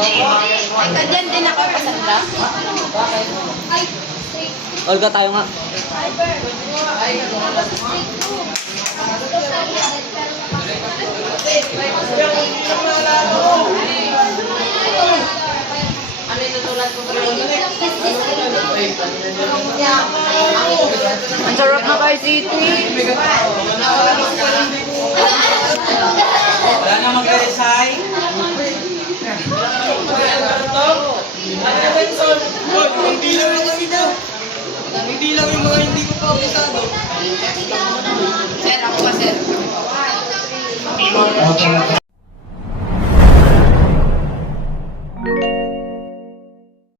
Kadyan din ako pasanda. Olga, tayo nga. Ang sarap na kay City. Wala na mag-resign. Hindi lang yung dito. Hindi lang yung mga hindi ko pa upisado. Sir, ako pa sir. Okay.